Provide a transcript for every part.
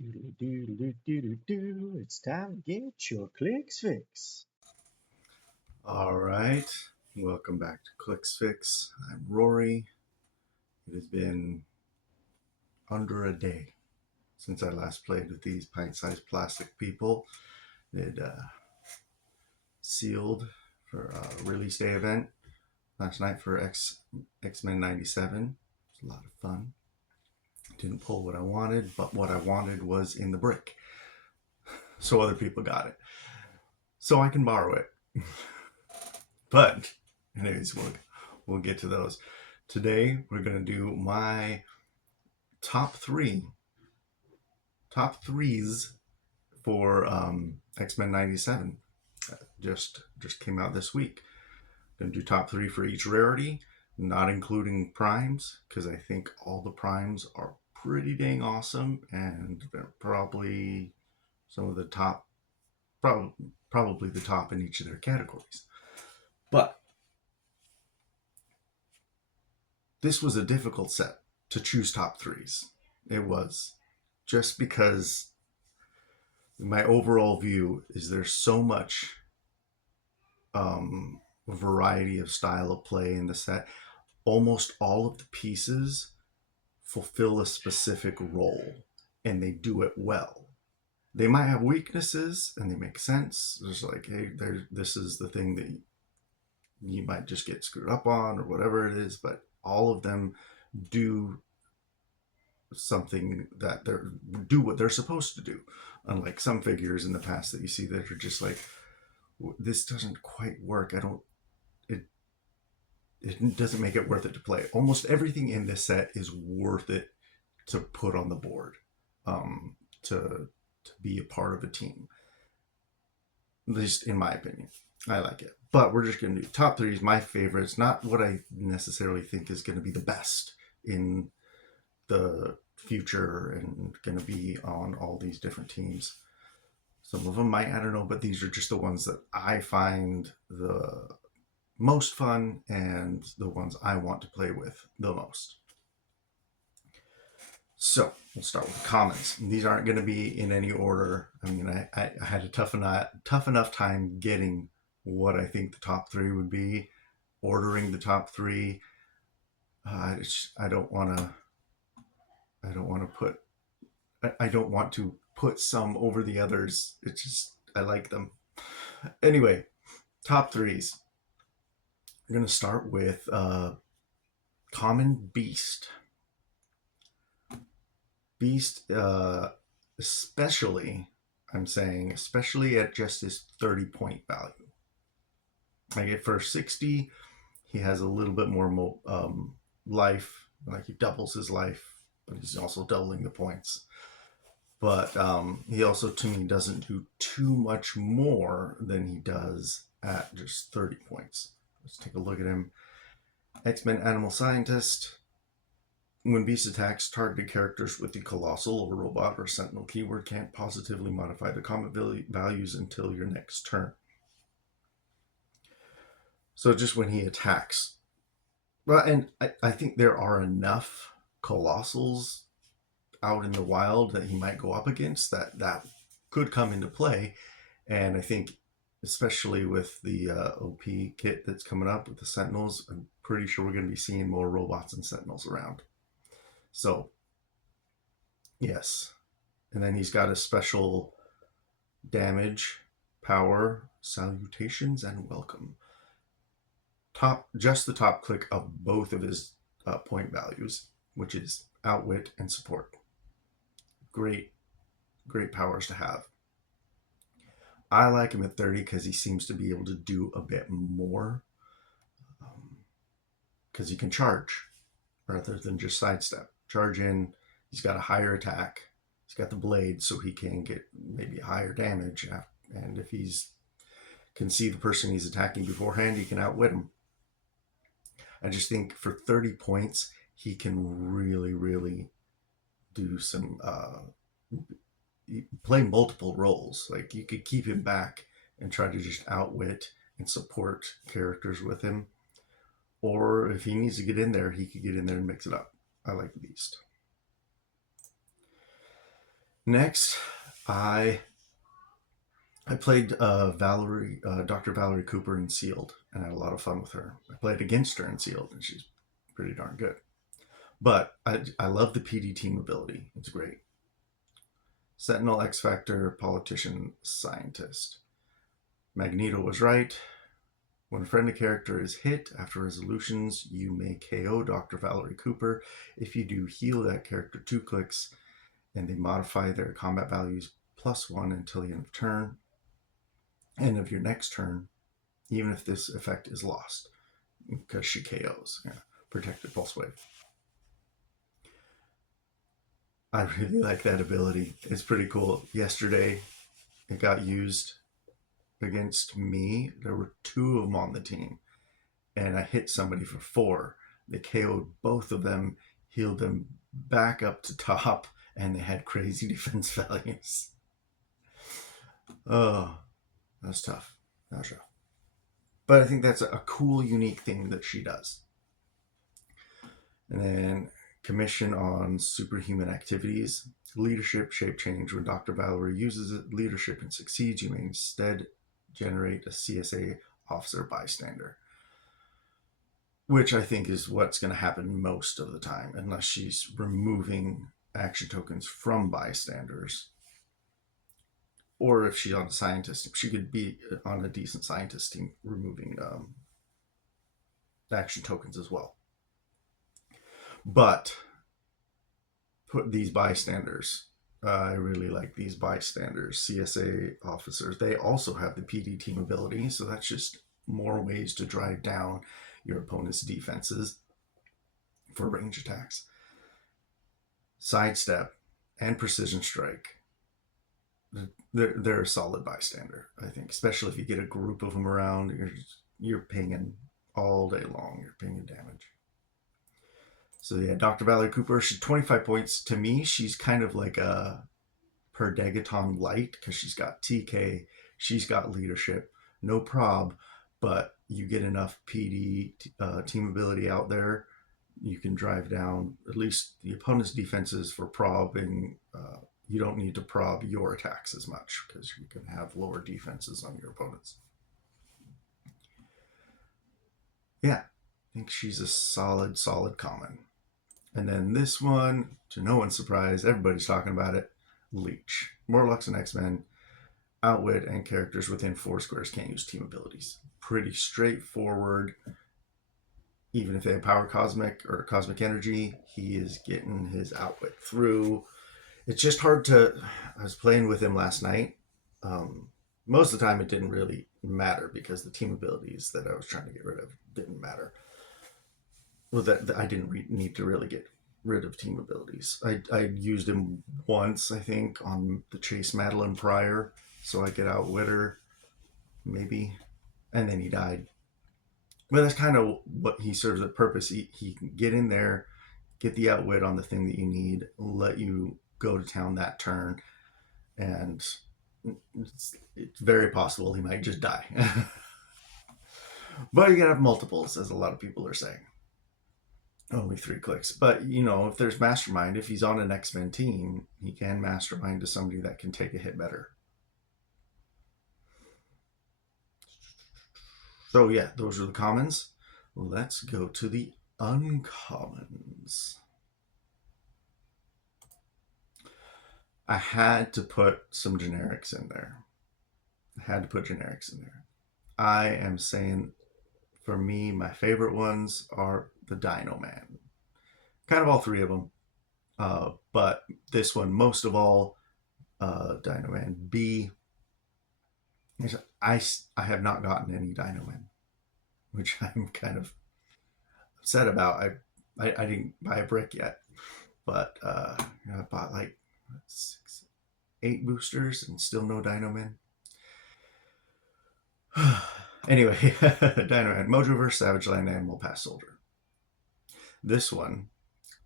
Do. It's time to get your clicks fix. All right, welcome back to Clicks Fix. I'm Rory. It has been under a day since I last played with these pint-sized plastic people. It sealed for a release day event last night for X-Men '97. It was a lot of fun. Didn't pull what I wanted, but what I wanted was in the brick, so other people got it, so I can borrow it. But anyways, we'll get to those. Today we're gonna do my top threes for X-Men '97. Just came out this week. Gonna do top three for each rarity, not including primes, because I think all the primes are pretty dang awesome, and they're probably some of the top, probably the top in each of their categories. But this was a difficult set to choose top threes. It was, just because my overall view is there's so much variety of style of play in the set. Almost all of the pieces fulfill a specific role, and they do it well. They might have weaknesses, and they make sense. There's like, hey, this is the thing that you might just get screwed up on, or whatever it is. But all of them do something that do what they're supposed to do. Unlike some figures in the past that you see that are just like, this doesn't quite work. It doesn't make it worth it to play. Almost everything in this set is worth it to put on the board, to be a part of a team. At least in my opinion, I like it. But we're just going to do top threes, my favorites, not what I necessarily think is going to be the best in the future and going to be on all these different teams. Some of them might, I don't know, but these are just the ones that I find the most fun and the ones I want to play with the most. So we'll start with the commons. These aren't going to be in any order. I mean, I had a tough enough time getting what I think the top three would be, ordering the top three. I don't want to put some over the others. It's just, I like them. Anyway, top threes. I'm going to start with Common Beast. Beast, especially at just his 30-point value. Like at first 60, he has a little bit more life. Like he doubles his life, but he's also doubling the points. But he also, to me, doesn't do too much more than he does at just 30 points. Let's take a look at him. X-Men Animal Scientist. When Beast attacks, targeted characters with the Colossal or Robot or Sentinel keyword can't positively modify the comet values until your next turn. So just when he attacks. Well, and I think there are enough Colossals out in the wild that he might go up against that could come into play. And I think especially with the OP kit that's coming up with the Sentinels, I'm pretty sure we're going to be seeing more robots and Sentinels around. So yes. And then he's got a special damage, power, salutations, and welcome. Just the top click of both of his point values, which is outwit and support. Great powers to have. I like him at 30 because he seems to be able to do a bit more, because he can charge rather than just sidestep. Charge in, he's got a higher attack, he's got the blade, so he can get maybe higher damage, and if he's can see the person he's attacking beforehand, he can outwit him. I just think for 30 points, he can really do some play multiple roles. Like you could keep him back and try to just outwit and support characters with him, or if he needs to get in there, he could get in there and mix it up. I like the Beast. Next, I played Dr. Valerie Cooper in Sealed, and I had a lot of fun with her. I played against her in Sealed, and she's pretty darn good. But I love the PD team ability. It's great. Sentinel, X Factor, Politician, Scientist. Magneto was right. When a friendly character is hit after resolutions, you may KO Dr. Valerie Cooper. If you do, heal that character 2 clicks, and they modify their combat values +1 until the end of turn. End of your next turn, even if this effect is lost, because she KOs. Yeah. Protected Pulse Wave. I really like that ability. It's pretty cool. Yesterday, it got used against me. There were 2 of them on the team, and I hit somebody for 4. They KO'd both of them, healed them back up to top, and they had crazy defense values. Oh, that's tough. That's rough. But I think that's a cool, unique thing that she does. And then commission on superhuman activities. Leadership, shape change. When Dr. Valerie uses it, leadership and succeeds, you may instead generate a CSA officer bystander, which I think is what's going to happen most of the time, unless she's removing action tokens from bystanders. Or if she's on a scientist, she could be on a decent scientist team removing action tokens as well. But put these bystanders. I really like these bystanders, CSA officers. They also have the PD team ability, so that's just more ways to drive down your opponent's defenses for range attacks. Sidestep and precision strike. They're a solid bystander, I think, especially if you get a group of them around. You're pinging all day long. You're pinging damage. So yeah, Dr. Valerie Cooper, she's 25 points. To me, she's kind of like a Perdegaton light because she's got TK, she's got leadership, no prob, but you get enough PD team ability out there, you can drive down at least the opponent's defenses for probbing. You don't need to prob your attacks as much because you can have lower defenses on your opponents. Yeah, I think she's a solid common. And then this one, to no one's surprise, everybody's talking about it, Leech. Morlocks and X-Men, outwit, and characters within 4 squares can't use team abilities. Pretty straightforward. Even if they have power cosmic or cosmic energy, he is getting his outwit through. It's just hard to... I was playing with him last night. Most of the time it didn't really matter because the team abilities that I was trying to get rid of didn't matter. Well, that I didn't need to really get rid of team abilities. I used him once, I think, on the Chase Madeline prior, so I could outwit her, maybe, and then he died. But that's kind of what he serves at purpose. He can get in there, get the outwit on the thing that you need, let you go to town that turn, and it's very possible he might just die. But you can have multiples, as a lot of people are saying. Only 3 clicks. But, if there's Mastermind, if he's on an X-Men team, he can Mastermind to somebody that can take a hit better. So, yeah, those are the commons. Let's go to the uncommons. I had to put some generics in there. I am saying, for me, my favorite ones are the Dino Man. Kind of all 3 of them. But this one, most of all, Dino Man B. I have not gotten any Dino Man, which I'm kind of upset about. I didn't buy a brick yet, but I bought like 8 boosters and still no Dino Man. Anyway, Dino Man, Mojoverse, Savage Land Animal, Past Soldier. This one,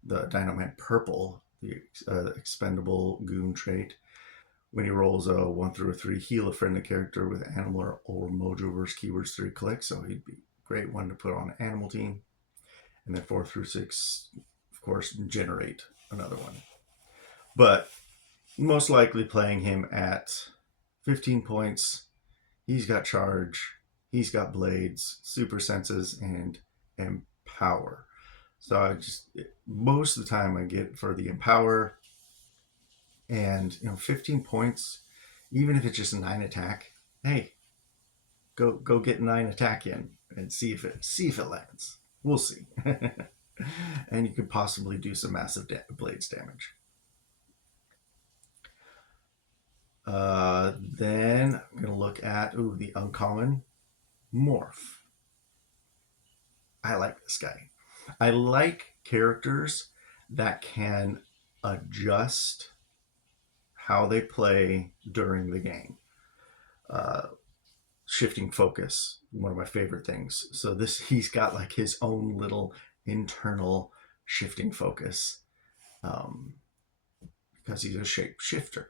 the Dino Man Purple, the expendable goon trait. When he rolls a 1 through a 3, heal a friendly character with animal or Mojoverse keywords 3 clicks. So he'd be a great one to put on an animal team. And then 4 through 6, of course, generate another one. But most likely playing him at 15 points. He's got charge, he's got blades, super senses, and empower. So I just, most of the time I get for the empower, and 15 points, even if it's just a 9 attack. Hey, go get 9 attack in and see if it lands. We'll see. And you could possibly do some massive blades damage. Then I'm going to look at the uncommon morph. I like this guy. I like characters that can adjust how they play during the game. Shifting focus, one of my favorite things. So he's got like his own little internal shifting focus, because he's a shape shifter,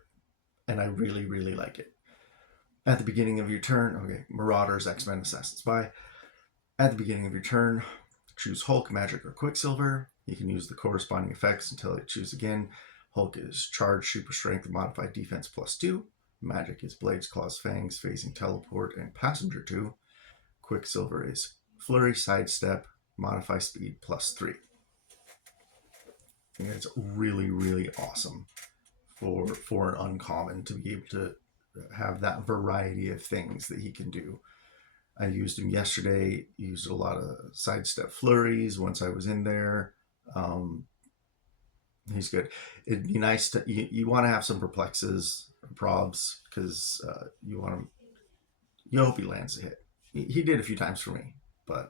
and I really, really like it. At the beginning of your turn, okay, Marauders, X-Men, Assassin, Spy. At the beginning of your turn, choose Hulk, Magic, or Quicksilver. You can use the corresponding effects until I choose again. Hulk is Charge, Super Strength, Modified Defense +2. Magic is Blades, Claws, Fangs, Phasing, Teleport, and Passenger 2. Quicksilver is Flurry, Sidestep, Modify Speed +3. I think it's really, really awesome for an uncommon to be able to have that variety of things that he can do. I used him yesterday, used a lot of sidestep flurries once I was in there. He's good. It'd be nice to, you want to have some perplexes, probs, because you want him, you hope he lands a hit. He did a few times for me, but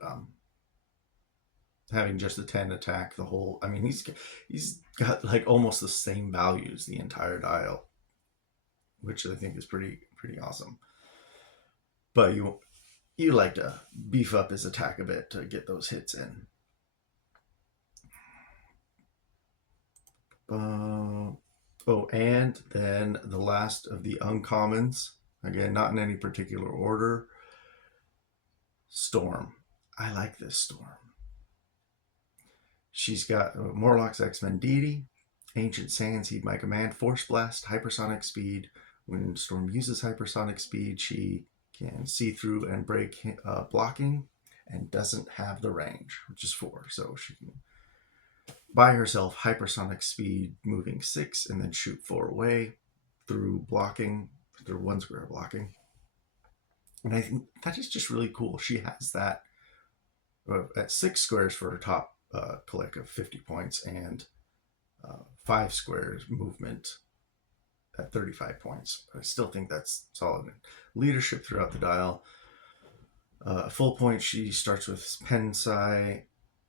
having just the 10 attack, the whole, I mean, he's got like almost the same values the entire dial, which I think is pretty awesome. But you like to beef up his attack a bit to get those hits in. And then the last of the uncommons, again, not in any particular order, Storm. I like this Storm. She's got Morlock's X-Men Deity, Ancient Sands, Heed My Command, Force Blast, Hypersonic Speed. When Storm uses Hypersonic Speed, she can see through and break blocking, and doesn't have the range, which is 4. So she can by herself Hypersonic Speed, moving 6, and then shoot 4 away through blocking, through 1 square blocking. And I think that is just really cool. She has that at 6 squares for her top click of 50 points, and 5 squares movement at 35 points. But I still think that's solid. Leadership throughout the dial. Full point, she starts with Pensai,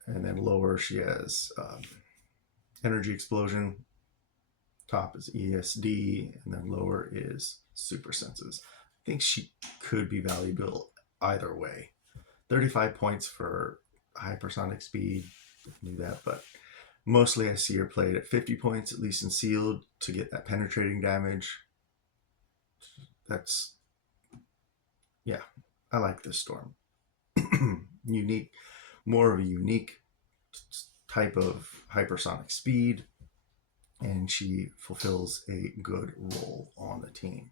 and then lower she has Energy Explosion. Top is ESD, and then lower is Super Senses. I think she could be valuable either way. 35 points for Hypersonic Speed. Knew that, but mostly I see her played at 50 points, at least in sealed, to get that penetrating damage. That's, yeah, I like this Storm. Unique, more of a unique type of hypersonic speed, and she fulfills a good role on the team.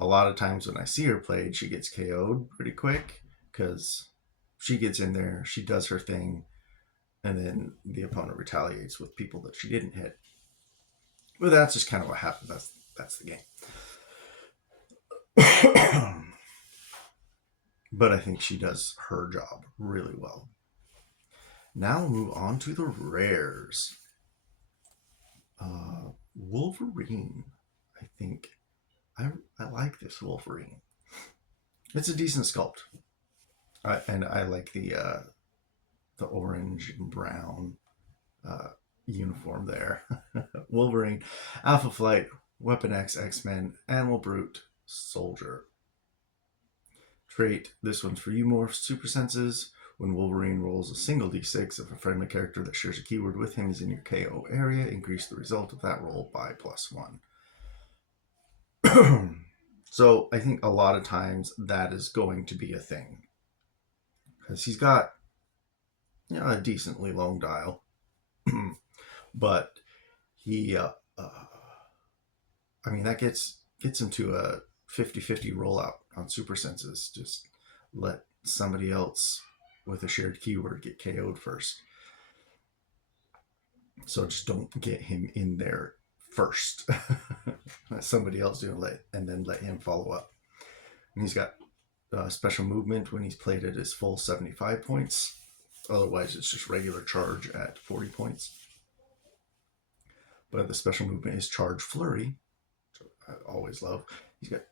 A lot of times when I see her played, she gets KO'd pretty quick because she gets in there, she does her thing, and then the opponent retaliates with people that she didn't hit. But that's just kind of what happens. That's the game. But I think she does her job really well. Now we'll move on to the rares. Wolverine. I think I like this Wolverine. It's a decent sculpt. And I like the orange and brown uniform there. Wolverine, Alpha Flight, Weapon X, X-Men, Animal Brute, Soldier. Trait, this one's for you, Morph, Super Senses. When Wolverine rolls a single d6, if a friendly character that shares a keyword with him is in your KO area, increase the result of that roll by +1. So I think a lot of times that is going to be a thing. Because he's got a decently long dial. But he I mean, that gets him to a 50-50 rollout on super senses. Just let somebody else with a shared keyword get KO'd first. So just don't get him in there first. Let somebody else do it, and then let him follow up. And he's got special movement when he's played at his full 75 points. Otherwise, it's just regular charge at 40 points. But the special movement is Charge Flurry. So I always love. He's got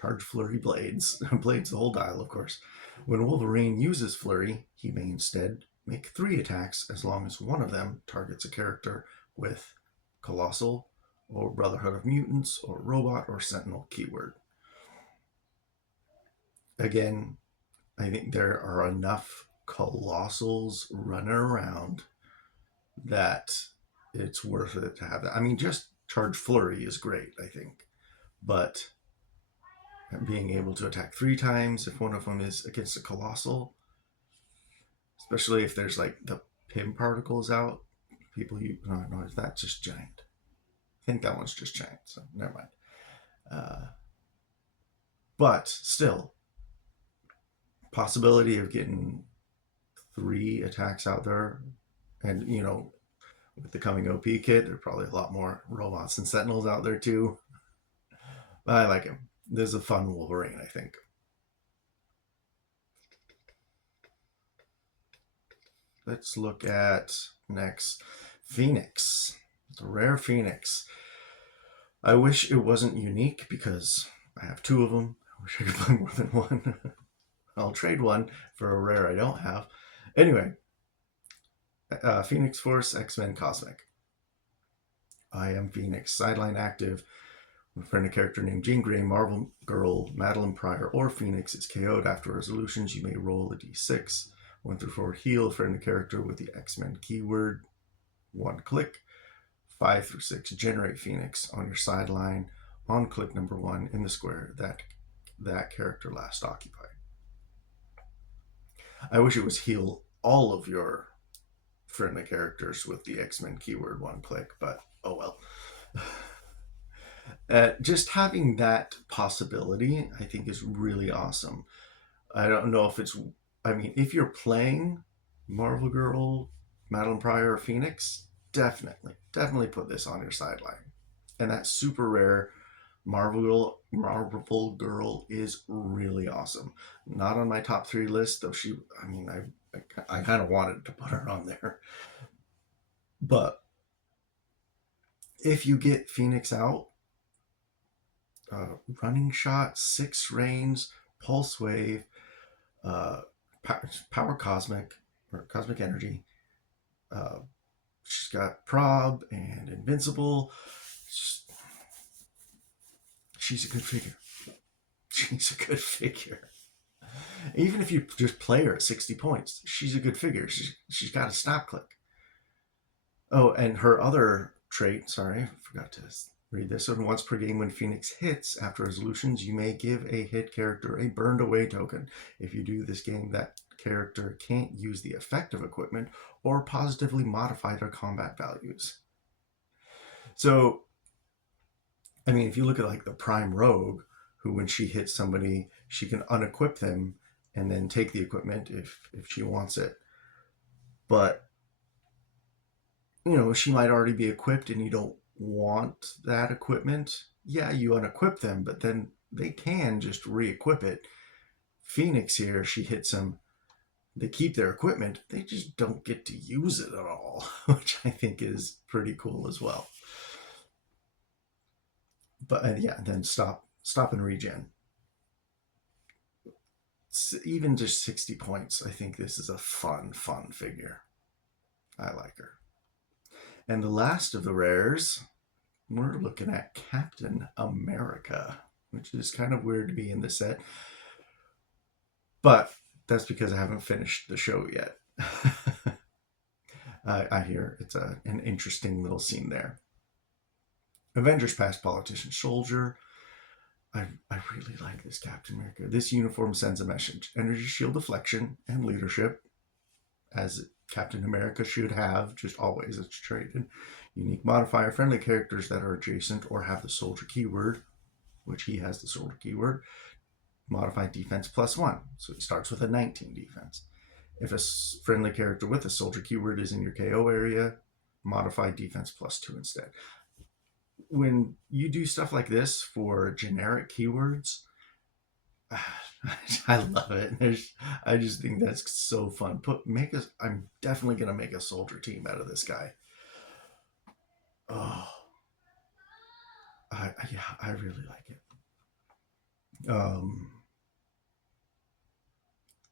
Charge Flurry Blades. Blades the whole dial, of course. When Wolverine uses Flurry, he may instead make 3 attacks as long as one of them targets a character with Colossal or Brotherhood of Mutants or Robot or Sentinel keyword. Again, I think there are enough Colossals running around that it's worth it to have that. I mean, just Charge Flurry is great, I think. But being able to attack 3 times if one of them is against a Colossal, especially if there's like the Pim particles out, people you no, is that just giant? I think that one's just giant, so never mind. But still, possibility of getting 3 attacks out there, and you know, with the coming OP kit, there are probably a lot more robots and sentinels out there too. But I like him. This is a fun Wolverine, I think. Let's look at next Phoenix. The rare Phoenix. I wish it wasn't unique because I have 2 of them. I wish I could play more than one. I'll trade one for a rare I don't have. Anyway, Phoenix Force, X-Men Cosmic. I am Phoenix. Sideline active. When a friend, a character named Jean Grey, Marvel Girl, Madeline Pryor, or Phoenix is KO'd after resolutions, you may roll a d6. 1 through 4 heal a friend, a character with the X-Men keyword. 1 click. 5 through 6 generate Phoenix on your sideline on click number 1 in the square that character last occupied. I wish it was heal all of your friendly characters with the X-Men keyword 1 click, but oh well. Just having that possibility, I think, is really awesome. I don't know if it's, I mean, if you're playing Marvel Girl, Madeline Pryor, or Phoenix, definitely put this on your sideline. And that super rare Marvel Girl is really awesome. Not on my top 3 list, though she, I mean, I kind of wanted to put her on there. But if you get Phoenix out, running shot, 6 range, pulse wave, power cosmic, or cosmic energy. She's got prob and invincible. She's a good figure. She's a good figure. Even if you just play her at 60 points, she's a good figure. She's got a snap click. Oh, and her other trait, sorry, I forgot to read this. So once per game when Phoenix hits, after resolutions, you may give a hit character a burned away token. If you do this game, that character can't use the effect of equipment or positively modify their combat values. So, I mean, if you look at like the Prime Rogue, who when she hits somebody, she can unequip them and then take the equipment if she wants it. But, you know, she might already be equipped and you don't want that equipment. Yeah, you unequip them, but then they can just re-equip it. Phoenix here, she hits them. They keep their equipment. They just don't get to use it at all, which I think is pretty cool as well. But yeah, then stop and regen. Even just 60 points, I think this is a fun figure. I like her. And the last of the rares, we're looking at Captain America, which is kind of weird to be in the set. But that's because I haven't finished the show yet. I hear it's an interesting little scene there. Avengers Past Politician Soldier. I really like this Captain America. This uniform sends a message. Energy shield deflection and leadership. as Captain America should have, just always. It's traded. Unique modifier, friendly characters that are adjacent or have the soldier keyword, which he has the soldier keyword, modify defense +1. So he starts with a 19 defense. If a friendly character with a soldier keyword is in your KO area, modify defense +2 instead. When you do stuff like this for generic keywords, I love it. I just think that's so fun. I'm definitely gonna make a soldier team out of this guy. Oh, yeah, I really like it.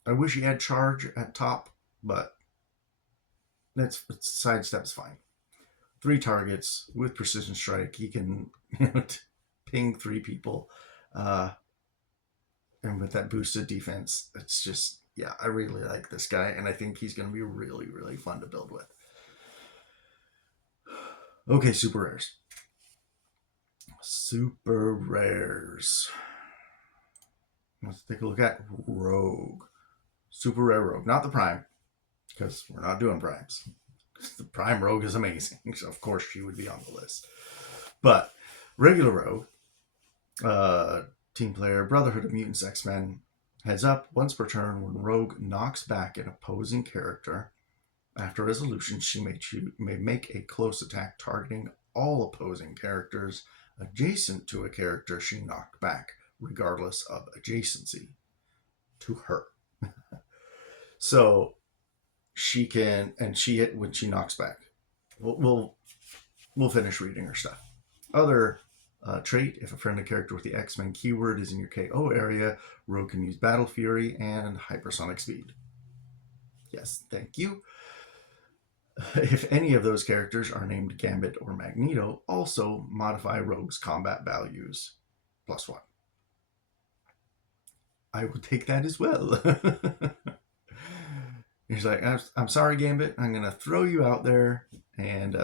I wish he had charge at top, but sidestep's fine. 3 targets with precision strike. He can ping 3 people. And with that boosted defense, it's just, yeah, I really like this guy. And I think he's going to be really, really fun to build with. Okay, super rares. Super rares. Let's take a look at Rogue. Super rare Rogue. Not the Prime, because we're not doing Primes. The Prime Rogue is amazing, so of course she would be on the list. But regular Rogue, team player, Brotherhood of Mutants X-Men, heads up once per turn when Rogue knocks back an opposing character. After resolution, she may make a close attack targeting all opposing characters adjacent to a character she knocked back, regardless of adjacency to her. So she can, and when she knocks back, we'll finish reading her stuff. Other trait: if a friendly character with the X-Men keyword is in your KO area, Rogue can use Battle Fury and Hypersonic Speed. Yes, thank you. If any of those characters are named Gambit or Magneto, also modify Rogue's combat values +1. I would take that as well. He's like, I'm sorry, Gambit. I'm going to throw you out there and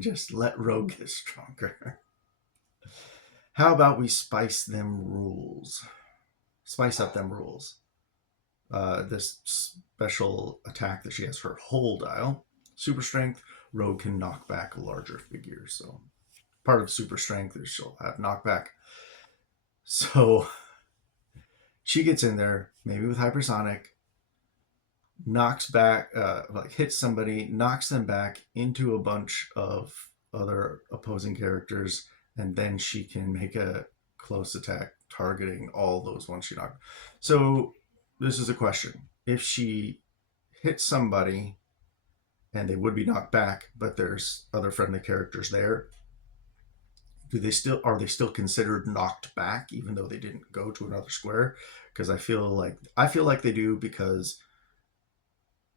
just let Rogue get stronger. How about we spice up them rules? This special attack that she has her whole dial. Super strength, Rogue can knock back larger figures. So part of super strength is she'll have knockback. So she gets in there, maybe with hypersonic, knocks back, hits somebody, knocks them back into a bunch of other opposing characters, and then she can make a close attack targeting all those ones she knocked. So this is a question. If she hits somebody and they would be knocked back, but there's other friendly characters there, are they still considered knocked back even though they didn't go to another square? Because I feel like they do, because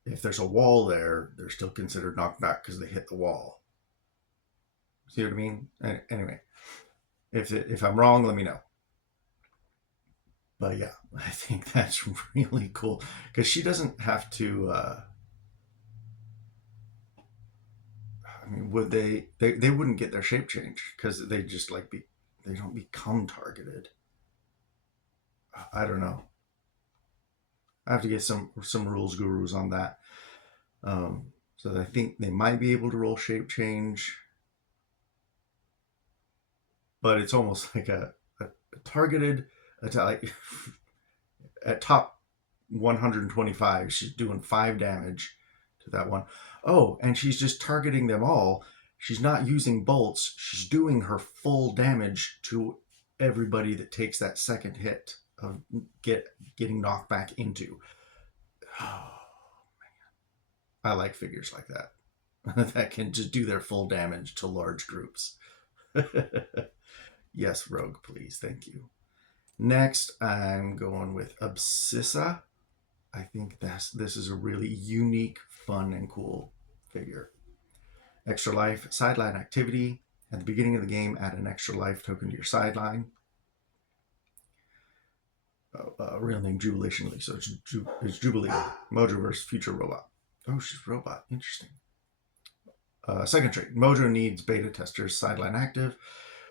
if there's a wall there, they're still considered knocked back because they hit the wall. See what I mean? Anyway, if I'm wrong, let me know. But yeah, I think that's really cool because she doesn't have to. I mean, would they wouldn't get their shape change because they just they don't become targeted. I don't know. I have to get some rules gurus on that. So I think they might be able to roll shape change, but it's almost like a targeted attack. Like at top 125, she's doing 5 damage to that one. Oh, and she's just targeting them all. She's not using bolts. She's doing her full damage to everybody that takes that second hit of getting knocked back into. Oh, man. I like figures like that. That can just do their full damage to large groups. Yes, Rogue, please. Thank you. Next, I'm going with Abscissa. I think this is a really unique, fun, and cool figure. Extra life, sideline activity. At the beginning of the game, add an extra life token to your sideline. Real name Jubilation League, so it's Jubilee. Mojo versus Future Robot. Oh, she's robot. Interesting. Second trait. Mojo needs beta testers sideline active.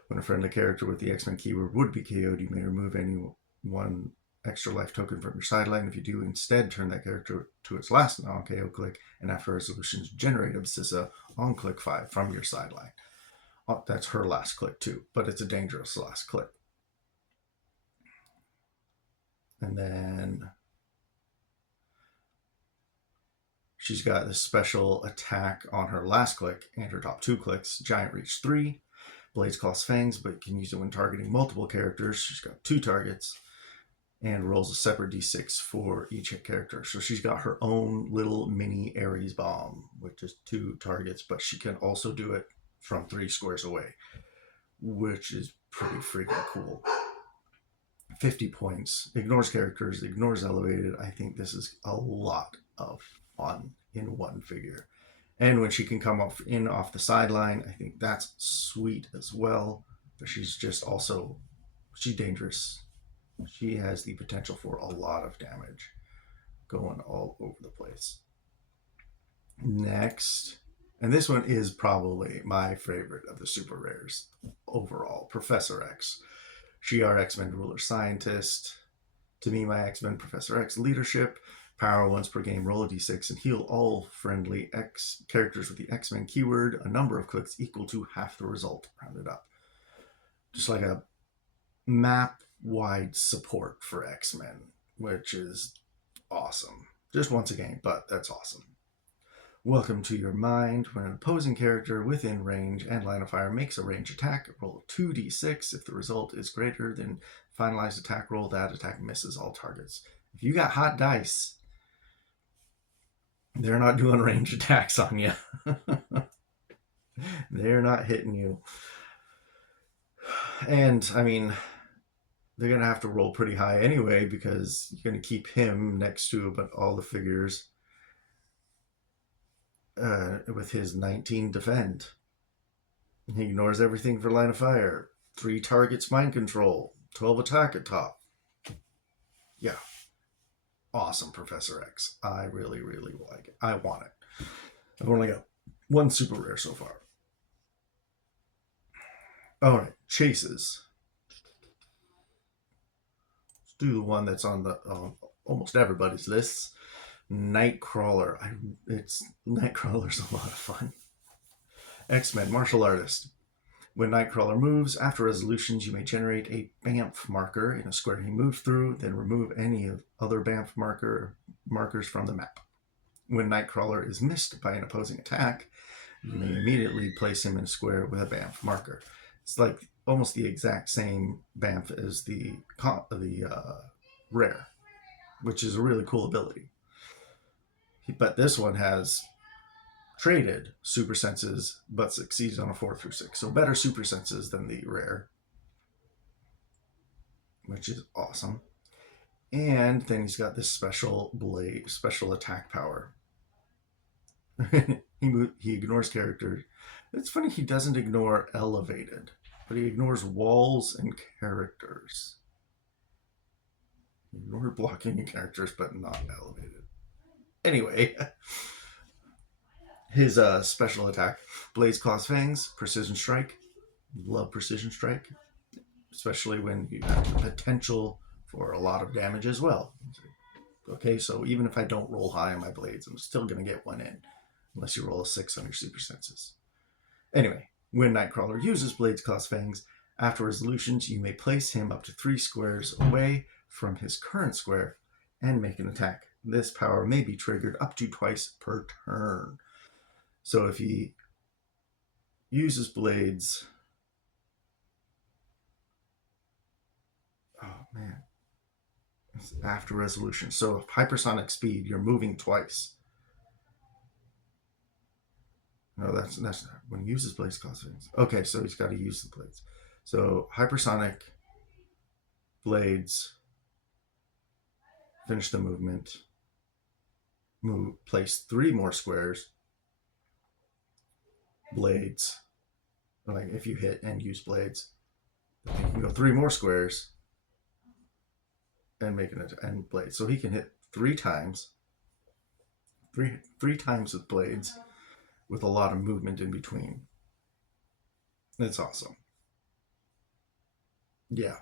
When a friendly character with the X-Men keyword would be KO'd, you may remove any one extra life token from your sideline. If you do, instead turn that character to its last non-KO click, and after resolutions, generate a Bsissa on click 5 from your sideline. That's her last click too, but it's a dangerous last click. And then she's got this special attack on her last click and her top 2 clicks. Giant Reach 3. Blades cost Fangs, but can use it when targeting multiple characters. She's got 2 targets and rolls a separate d6 for each character. So she's got her own little mini Ares bomb, which is 2 targets, but she can also do it from 3 squares away, which is pretty freaking cool. 50 points. Ignores characters, ignores elevated. I think this is a lot of fun in one figure. And when she can come off the sideline, I think that's sweet as well. But she's just also, she's dangerous. She has the potential for a lot of damage going all over the place. Next, and this one is probably my favorite of the super rares overall, Professor X. She our X-Men ruler scientist. To me, my X-Men Professor X leadership. Power once per game, roll a d6 and heal all friendly X characters with the X-Men keyword. A number of clicks equal to half the result, rounded up. Just like a map-wide support for X-Men, which is awesome. Just once a game, but that's awesome. Welcome to your mind. When an opposing character within range and line of fire makes a range attack, roll 2d6. If the result is greater than finalized attack roll, that attack misses all targets. If you got hot dice, they're not doing range attacks on you. They're not hitting you. And, I mean, they're going to have to roll pretty high anyway because you're going to keep him next to about all the figures with his 19 defend. He ignores everything for line of fire. 3 targets mind control. 12 attack at top. Yeah. Awesome, Professor X. I really, really like it. I want it. I've only got 1 super rare so far. All right, chases. Let's do the one that's on the almost everybody's lists. Nightcrawler. Nightcrawler's a lot of fun. X-Men martial artist. When Nightcrawler moves, after resolutions, you may generate a BAMF marker in a square he moves through, then remove any of other BAMF markers from the map. When Nightcrawler is missed by an opposing attack, you may immediately place him in a square with a BAMF marker. It's like almost the exact same BAMF as the rare, which is a really cool ability. But this one has traded super senses, but succeeds on a 4 through 6. So better super senses than the rare, which is awesome. And then he's got this special blade, special attack power. He ignores characters. It's funny, he doesn't ignore elevated, but he ignores walls and characters. He ignores blocking characters, but not elevated. Anyway, his special attack, Blades Claws Fangs, Precision Strike. Love Precision Strike, especially when you have the potential for a lot of damage as well. Okay, so even if I don't roll high on my blades, I'm still going to get 1 in, unless you roll a 6 on your super senses. Anyway, when Nightcrawler uses Blades Claws Fangs, after resolutions, you may place him up to 3 squares away from his current square and make an attack. This power may be triggered up to twice per turn. So if he uses blades, oh man, it's after resolution. So hypersonic speed, you're moving twice. No, that's not when he uses blades cause things. Okay, so he's got to use the blades. So hypersonic blades, finish the movement. Place 3 more squares. Blades. Like if you hit and use blades, then you can go 3 more squares and make an and blades. So he can hit 3 times. Three times with blades, with a lot of movement in between. It's awesome. Yeah.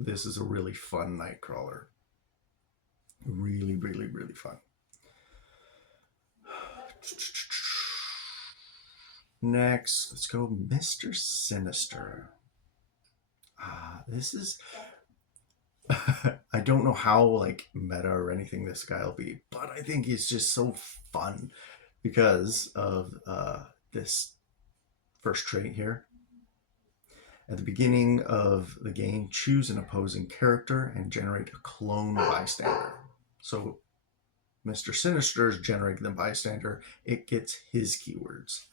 this is a really fun Nightcrawler. Really, really, really fun. Next, let's go Mr. Sinister. This is I don't know how like meta or anything this guy will be, but I think he's just so fun because of this first trait here. At the beginning of the game, choose an opposing character and generate a clone bystander. So Mr. Sinister is generating the bystander. It gets his keywords.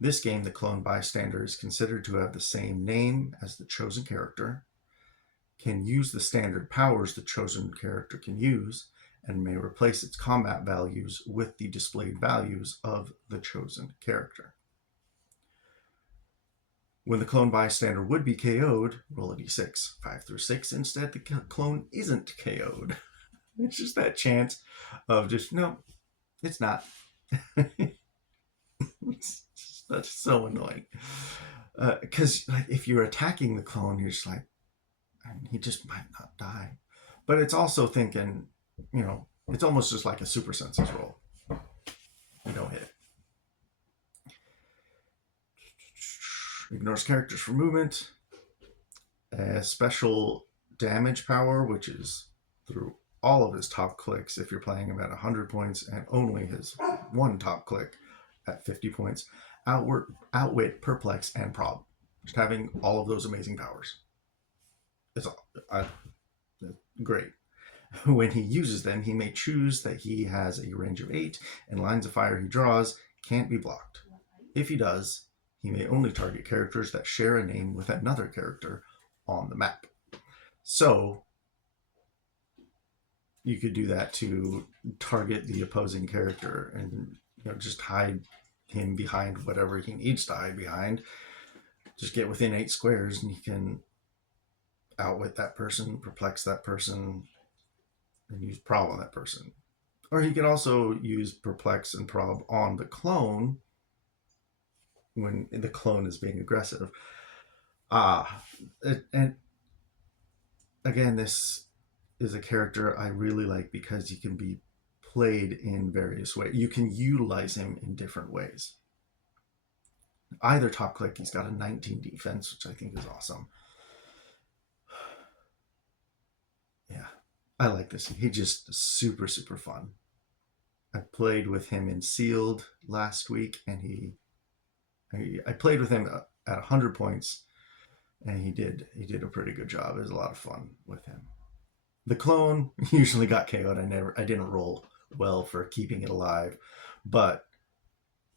This game, the clone bystander is considered to have the same name as the chosen character, can use the standard powers the chosen character can use, and may replace its combat values with the displayed values of the chosen character. When the clone bystander would be KO'd, roll a d6, 5 through 6. Instead, the clone isn't KO'd. It's just that chance of just, no, it's not. That's so annoying. Because if you're attacking the clone, you're just like, he just might not die. But it's also thinking, it's almost just like a super senses roll. You don't hit. Ignores characters for movement. A special damage power, which is through all of his top clicks if you're playing him at 100 points, and only his one top click at 50 points. Outwit, perplex, and prob. Just having all of those amazing powers. It's great. When he uses them, he may choose that he has a range of 8, and lines of fire he draws can't be blocked. If he does, he may only target characters that share a name with another character on the map. So you could do that to target the opposing character and just hide him behind whatever he needs to hide behind. Just get within 8 squares and he can outwit that person, perplex that person, and use prob on that person. Or he could also use perplex and prob on the clone when the clone is being aggressive. And again, this is a character I really like because he can be played in various ways. You can utilize him in different ways. Either top click, he's got a 19 defense, which I think is awesome. Yeah, I like this. He's just super, super fun. I played with him in Sealed last week, and I played with him at 100 points, and he did a pretty good job. It was a lot of fun with him. The clone usually got KO'd. I didn't roll well for keeping it alive, but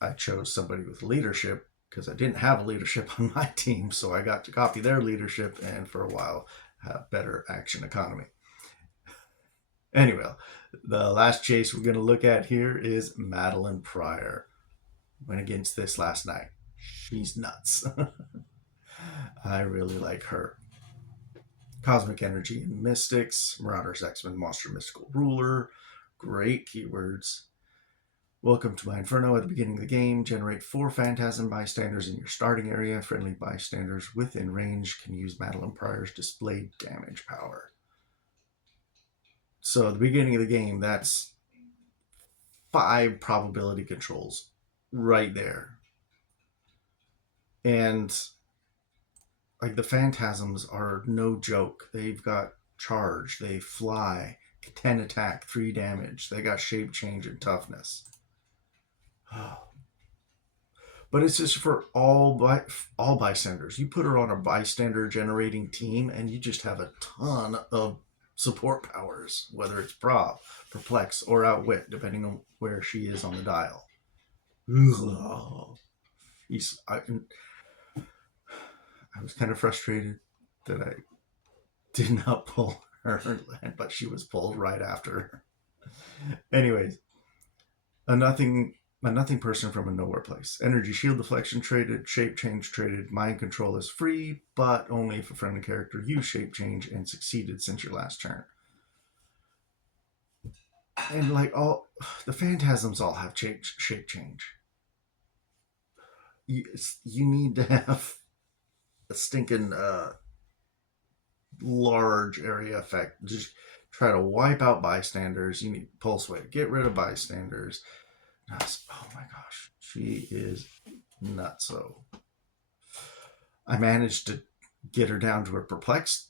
I chose somebody with leadership because I didn't have leadership on my team, so I got to copy their leadership and for a while have better action economy. Anyway, the last chase we're going to look at here is Madeline Pryor. Went against this last night. She's nuts. I really like her. Cosmic Energy and Mystics, Marauders, X-Men, Monster, Mystical Ruler. Great keywords. Welcome to my Inferno. At the beginning of the game, generate 4 Phantasm bystanders in your starting area. Friendly bystanders within range can use Madeline Pryor's displayed damage power. So at the beginning of the game, that's 5 probability controls right there. And like the Phantasms are no joke. They've got charge, they fly, 10 attack, 3 damage. They got shape change and toughness. But it's just for all bystanders. You put her on a bystander generating team and you just have a ton of support powers, whether it's prob, perplex, or outwit, depending on where she is on the dial. I was kind of frustrated that I did not pull her, but she was pulled right after her. Anyways, a nothing person from a nowhere place. Energy shield deflection traded, shape change traded, mind control is free, but only if a friendly character used shape change and succeeded since your last turn. And like all the Phantasms all have shape change. You need to have a stinking large area effect. Just try to wipe out bystanders. You need pulse wave. Get rid of bystanders. Oh my gosh, she is nuts. So I managed to get her down to her perplexed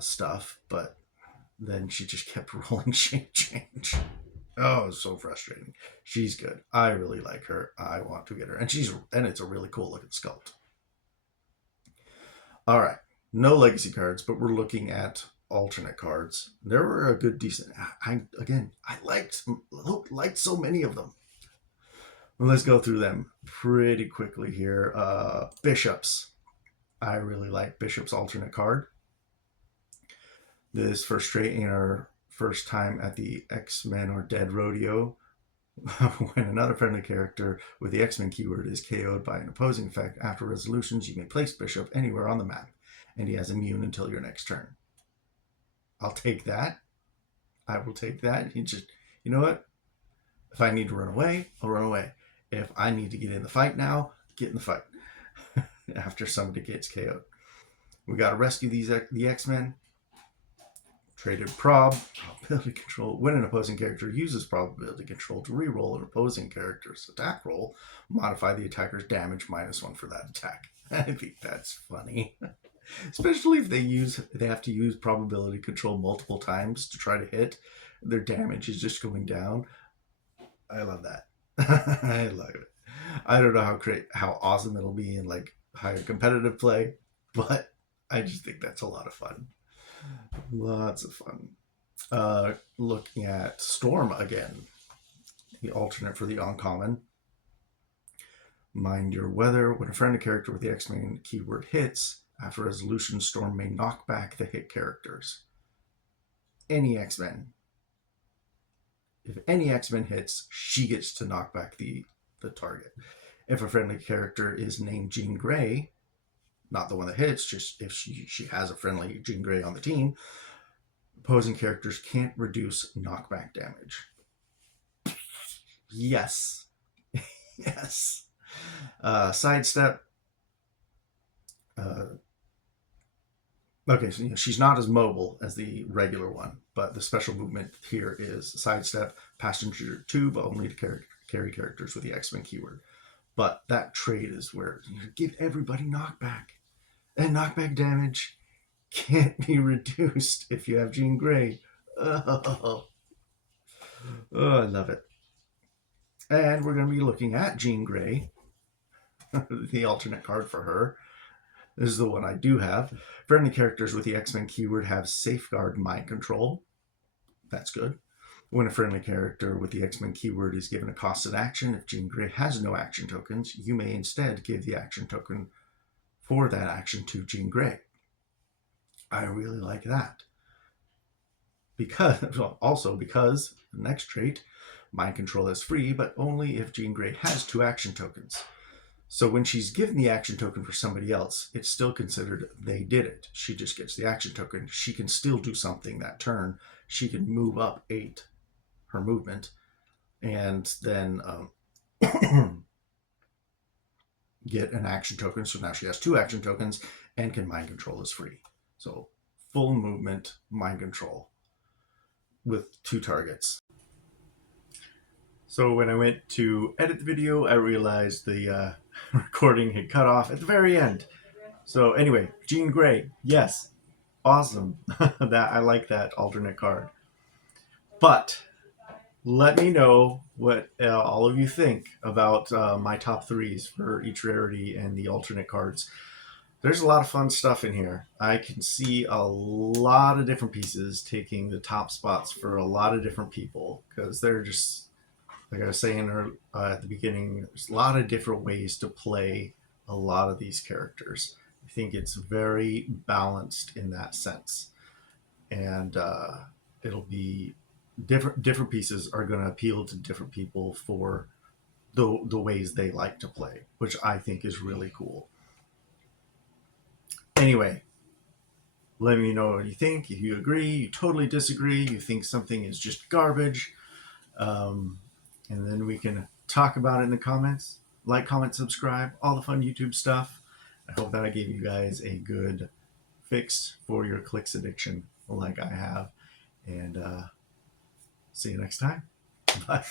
stuff, but then she just kept rolling shape change. Oh, it's so frustrating. She's good. I really like her. I want to get her, and it's a really cool looking sculpt. All right, no legacy cards, but we're looking at alternate cards. There were a good decent. I liked so many of them. Well, let's go through them pretty quickly here. Bishops. I really like Bishop's alternate card. This first trait in our first time at the X-Men Are Dead rodeo. When another friendly character with the X-Men keyword is KO'd by an opposing effect, after resolutions, you may place Bishop anywhere on the map, and he has immune until your next turn. I'll take that. I will take that. You know what? If I need to run away, I'll run away. If I need to get in the fight now, get in the fight. After somebody gets KO'd. We got to rescue the X-Men. Traded probability control. When an opposing character uses probability control to reroll an opposing character's attack roll, modify the attacker's damage -1 for that attack. I think that's funny. Especially if they have to use probability control multiple times to try to hit. Their damage is just going down. I love that. I love it. I don't know how awesome it'll be in like higher competitive play, but I just think that's a lot of fun. Lots of fun. Looking at Storm again, the alternate for the uncommon. Mind your weather. When a friendly character with the X-Men keyword hits, after resolution, Storm may knock back the hit characters. Any X-Men. If any X-Men hits, she gets to knock back the target. If a friendly character is named Jean Grey, not the one that hits, just if she has a friendly Jean Grey on the team, opposing characters can't reduce knockback damage. Yes. Yes. Sidestep. Okay, so she's not as mobile as the regular one, but the special movement here is sidestep, passenger tube, only to carry characters with the X-Men keyword. But that trait is where you give everybody knockback. And knockback damage can't be reduced if you have Jean Grey. Oh, I love it. And we're going to be looking at Jean Grey, the alternate card for her. This is the one I do have. Friendly characters with the X-Men keyword have Safeguard Mind Control. That's good. When a friendly character with the X-Men keyword is given a costed action, if Jean Grey has no action tokens, you may instead give the action token for that action to Jean Grey. I really like that. Because the next trait, Mind Control is free, but only if Jean Grey has 2 action tokens. So when she's given the action token for somebody else, it's still considered they did it. She just gets the action token. She can still do something that turn. She can move up 8, her movement, and then get an action token. So now she has 2 action tokens and can Mind Control as free. So full movement, Mind Control with 2 targets. So when I went to edit the video, I realized the recording had cut off at the very end. So anyway, Jean Grey, yes, awesome. That I like that alternate card. But let me know what all of you think about my top 3s for each rarity and the alternate cards. There's a lot of fun stuff in here. I can see a lot of different pieces taking the top spots for a lot of different people because they're just, like I was saying at the beginning, there's a lot of different ways to play a lot of these characters. I think it's very balanced in that sense. And it'll be different pieces are going to appeal to different people for the ways they like to play, which I think is really cool. Anyway, let me know what you think. If you agree, you totally disagree, you think something is just garbage, and then we can talk about it in the comments. Like, comment, subscribe, all the fun YouTube stuff. I hope that I gave you guys a good fix for your clicks addiction like I have. And see you next time. Bye.